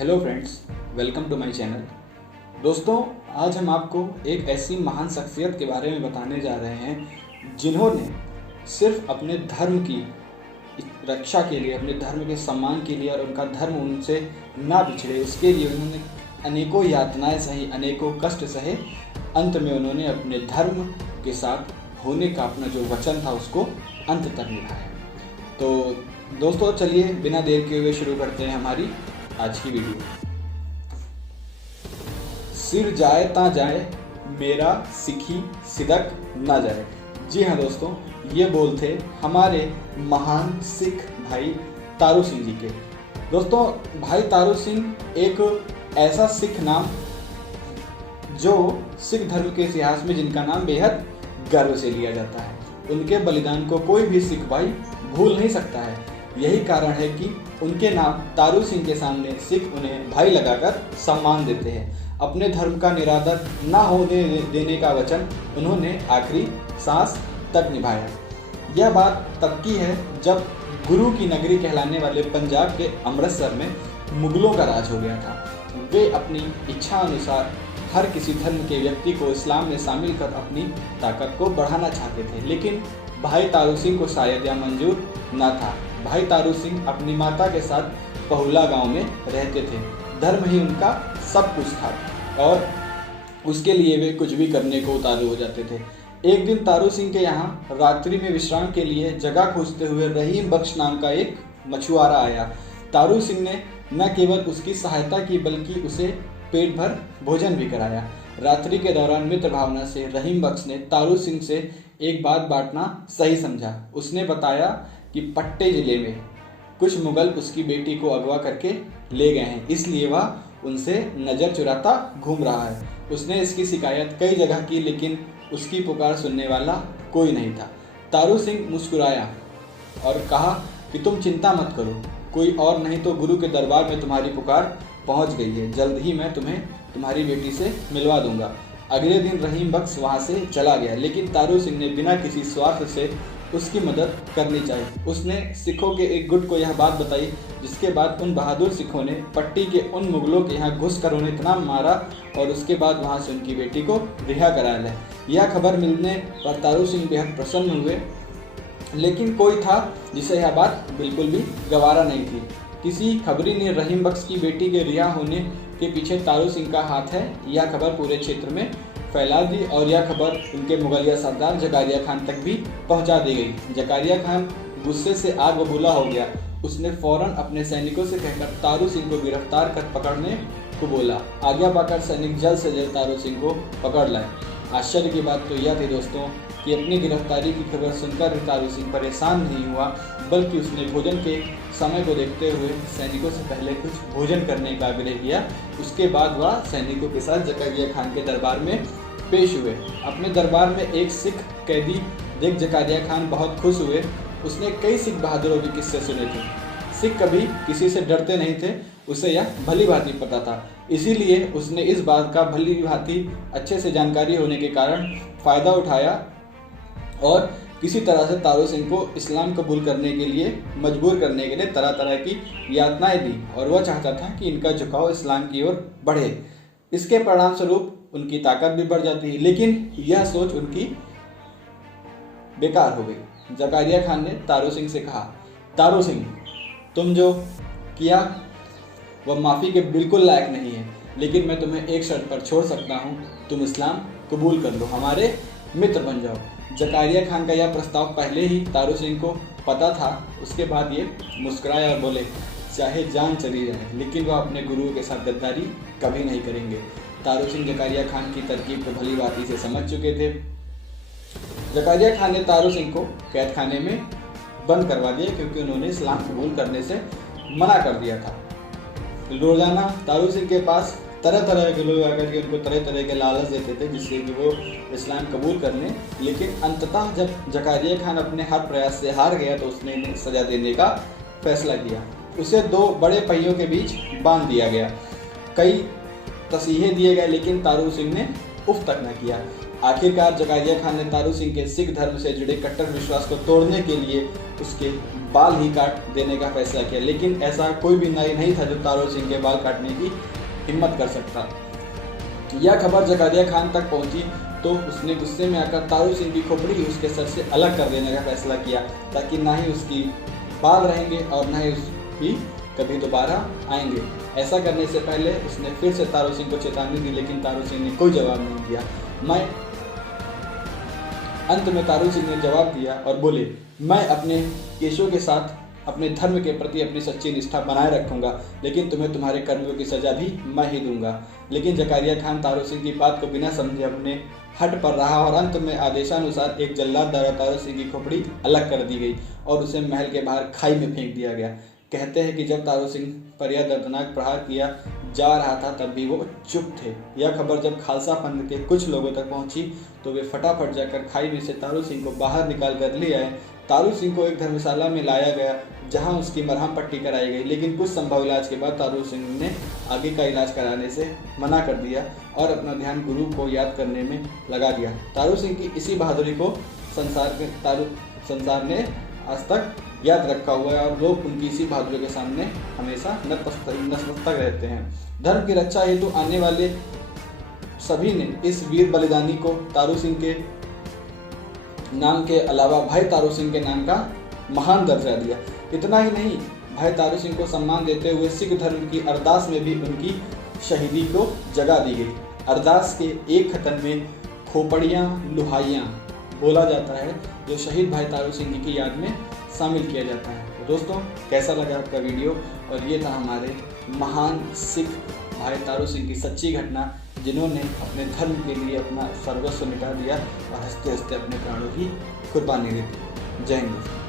Hello friends, welcome to my channel. दोस्तों, आज हम आपको एक ऐसी महान शख्सियत के बारे में बताने जा रहे हैं जिन्होंने सिर्फ अपने धर्म की रक्षा के लिए, अपने धर्म के सम्मान के लिए और उनका धर्म उनसे ना बिछड़े, इसके लिए उन्होंने अनेकों यातनाएं सही, अनेकों कष्ट सहे। अंत में उन्होंने अपने धर्म के साथ होने का अपना जो वचन था उसको अंत तक निभाया। तो दोस्तों, चलिए बिना देर किए हुए शुरू करते हैं हमारी आज की वीडियो। सिर जाए ता जाए, मेरा सिखी सिदक ना जाए। जी हाँ दोस्तों, ये बोल थे हमारे महान सिख भाई तारू सिंह जी के। दोस्तों, भाई तारू सिंह एक ऐसा सिख नाम जो सिख धर्म के इतिहास में जिनका नाम बेहद गर्व से लिया जाता है। उनके बलिदान को कोई भी सिख भाई भूल नहीं सकता है। यही कारण है कि उनके नाम तारू सिंह के सामने सिख उन्हें भाई लगाकर सम्मान देते हैं। अपने धर्म का निरादर ना होने देने का वचन उन्होंने आखिरी सांस तक निभाया। यह बात तब की है जब गुरु की नगरी कहलाने वाले पंजाब के अमृतसर में मुगलों का राज हो गया था। वे अपनी इच्छा अनुसार हर किसी धर्म के व्यक्ति को इस्लाम में शामिल कर अपनी ताकत को बढ़ाना चाहते थे, लेकिन भाई तारू सिंह को शायद यह मंजूर न था। भाई तारू सिंह अपनी माता के साथ पहुला गांव में रहते थे। धर्म ही उनका सब कुछ था और उसके लिए वे कुछ भी करने को उतारू हो जाते थे। एक दिन तारू सिंह के यहाँ रात्रि में विश्राम के लिए जगह खोजते हुए रहीम बख्श नाम का एक मछुआरा आया। तारू सिंह ने न केवल उसकी सहायता की बल्कि उसे पेट भर भोजन भी कराया। रात्रि के दौरान मित्र भावना से रहीम बख्श ने तारू सिंह से एक बात बांटना सही समझा। उसने बताया कि पट्टे जिले में कुछ मुगल उसकी बेटी को अगवा करके ले गए हैं, इसलिए वह उनसे नज़र चुराता घूम रहा है। उसने इसकी शिकायत कई जगह की, लेकिन उसकी पुकार सुनने वाला कोई नहीं था। तारू सिंह मुस्कुराया और कहा कि तुम चिंता मत करो, कोई और नहीं तो गुरु के दरबार में तुम्हारी पुकार पहुंच गई है। जल्द ही मैं तुम्हें तुम्हारी बेटी से मिलवा दूंगा। अगले दिन रहीम बख्श वहां से चला गया, लेकिन तारू सिंह ने बिना किसी स्वार्थ से उसकी मदद करनी चाहिए। उसने सिखों के एक गुट को यह बात बताई, जिसके बाद उन बहादुर सिखों ने पट्टी के उन मुगलों के यहाँ घुसकर उन्हें इतना मारा और उसके बाद वहाँ से उनकी बेटी को रिहा करा लिया। यह खबर मिलने पर तारू सिंह बेहद प्रसन्न हुए, लेकिन कोई था जिसे यह बात बिल्कुल भी गवारा नहीं थी। किसी खबरी ने रहीम बख्श की बेटी के रिहा होने के पीछे तारू सिंह का हाथ है, यह खबर पूरे क्षेत्र में फैला दी और यह खबर उनके मुगलिया सरदार जकारिया खान तक भी पहुंचा दी गई। जकारिया खान गुस्से से आग बबूला हो गया। उसने फौरन अपने सैनिकों से कहकर तारू सिंह को गिरफ्तार कर पकड़ने को बोला। आज्ञा पाकर सैनिक जल्द से जल्द तारू सिंह को पकड़ लाए। आश्चर्य की बात तो यह थी दोस्तों कि अपनी गिरफ्तारी की खबर सुनकर तारू सिंह परेशान नहीं हुआ, बल्कि उसने भोजन के समय को देखते हुए सैनिकों से पहले कुछ भोजन करने का आग्रह किया। उसके बाद वह सैनिकों के साथ जकारिया खान के दरबार में पेश हुए। अपने दरबार में एक सिख कैदी देख जकारिया खान बहुत खुश हुए। उसने कई सिख बहादुरों के किस्से सुने थे। सिख कभी किसी से डरते नहीं थे, उसे यह भली भांति पता था। इसीलिए उसने इस बात का भली भांति अच्छे से जानकारी होने के कारण फ़ायदा उठाया और किसी तरह से तारू सिंह को इस्लाम कबूल करने के लिए मजबूर करने के लिए तरह तरह की यातनाएं दी और वह चाहता था कि इनका झुकाव इस्लाम की ओर बढ़े। इसके परिणाम स्वरूप उनकी ताकत भी बढ़ जाती है, लेकिन यह सोच उनकी बेकार हो गई। जकारिया खान ने तारू सिंह से कहा, तारू सिंह, तुम जो किया वह माफ़ी के बिल्कुल लायक नहीं है, लेकिन मैं तुम्हें एक शर्त पर छोड़ सकता हूँ, तुम इस्लाम कबूल कर लो, हमारे मित्र बन जाओ। जकारिया खान का यह प्रस्ताव पहले ही तारू सिंह को पता था। उसके बाद ये मुस्कुराए और बोले, चाहे जान चली जाए, लेकिन वह अपने गुरु के साथ गद्दारी कभी नहीं करेंगे। तारू सिंह जकारिया खान की तरकीब को भली भांति से समझ चुके थे। जकारिया खान ने तारू सिंह को कैद खाने में बंद करवा दिया, क्योंकि उन्होंने इस्लाम कबूल करने से मना कर दिया था। रोजाना तारू सिंह के पास तरह तरह के लोग आकर के उनको तरह तरह के लालच देते थे, जिससे कि वो इस्लाम कबूल कर लें। लेकिन अंततः जब जकारिया खान अपने हर प्रयास से हार गया तो उसने इन्हें सजा देने का फैसला किया। उसे दो बड़े पहियों के बीच बांध दिया गया। कई तसीहे दिए गए, लेकिन तारू सिंह ने उफ तक न किया। आखिरकार जकारिया खान ने तारू सिंह के सिख धर्म से जुड़े कट्टर विश्वास को तोड़ने के लिए उसके बाल ही काट देने का फैसला किया, लेकिन ऐसा कोई भी नाई नहीं था जो तारू सिंह के बाल काटने की हिम्मत कर सकता। यह खबर जकारिया खान तक पहुंची तो उसने गुस्से में आकर तारू सिंह की खोपड़ी ही उसके सर से अलग कर देने का फैसला किया, ताकि ना ही उसकी बाल रहेंगे और ना ही उसकी कभी दोबारा आएंगे। ऐसा करने से पहले उसने फिर से तारू सिंह को चेतावनी दी, लेकिन तारू सिंह ने कोई जवाब नहीं दिया। अंत में तारू सिंह ने जवाब दिया और बोले, मैं अपने केशों के साथ अपने धर्म के प्रति अपनी सच्ची निष्ठा बनाए रखूंगा, लेकिन तुम्हें तुम्हारे कर्मों की सजा भी मैं ही दूंगा। लेकिन जकारिया खान तारू सिंह की बात को बिना समझे अपने हट पर रहा और अंत में आदेशानुसार एक जल्लाद द्वारा तारू सिंह की खोपड़ी अलग कर दी गई और उसे महल के बाहर खाई में फेंक दिया गया। कहते हैं कि जब तारू सिंह पर यह दर्दनाक प्रहार किया जा रहा था तब भी वो चुप थे। यह खबर जब खालसा पंथ के कुछ लोगों तक पहुंची तो वे फटाफट जाकर खाई में से तारू सिंह को बाहर निकाल कर ले आए। तारू सिंह को एक धर्मशाला में लाया गया जहां उसकी मरहम पट्टी कराई गई, लेकिन कुछ संभव इलाज के बाद तारू सिंह ने आगे का इलाज कराने से मना कर दिया और अपना ध्यान गुरु को याद करने में लगा दिया। तारू सिंह की इसी बहादुरी को संसार ने आज तक याद रखा हुआ है और लोग उनकी इसी बहादुरी के सामने हमेशा नतमस्तक रहते हैं। धर्म की रक्षा हेतु आने वाले सभी ने इस वीर बलिदानी को तारू सिंह के नाम के अलावा भाई तारू सिंह के नाम का महान दर्जा दिया। इतना ही नहीं, भाई तारू सिंह को सम्मान देते हुए सिख धर्म की अरदास में भी उनकी शहीदी को जगह दी गई। अरदास के एक खतन में खोपड़ियाँ लुहाइयाँ बोला जाता है, जो शहीद भाई तारू सिंह की याद में शामिल किया जाता है। तो दोस्तों, कैसा लगा आपका वीडियो? और ये था हमारे महान सिख भाई तारू सिंह की सच्ची घटना, जिन्होंने अपने धर्म के लिए अपना सर्वस्व मिटा दिया और हंसते हंसते अपने प्राणों की कुर्बानी दी। जय हिंद।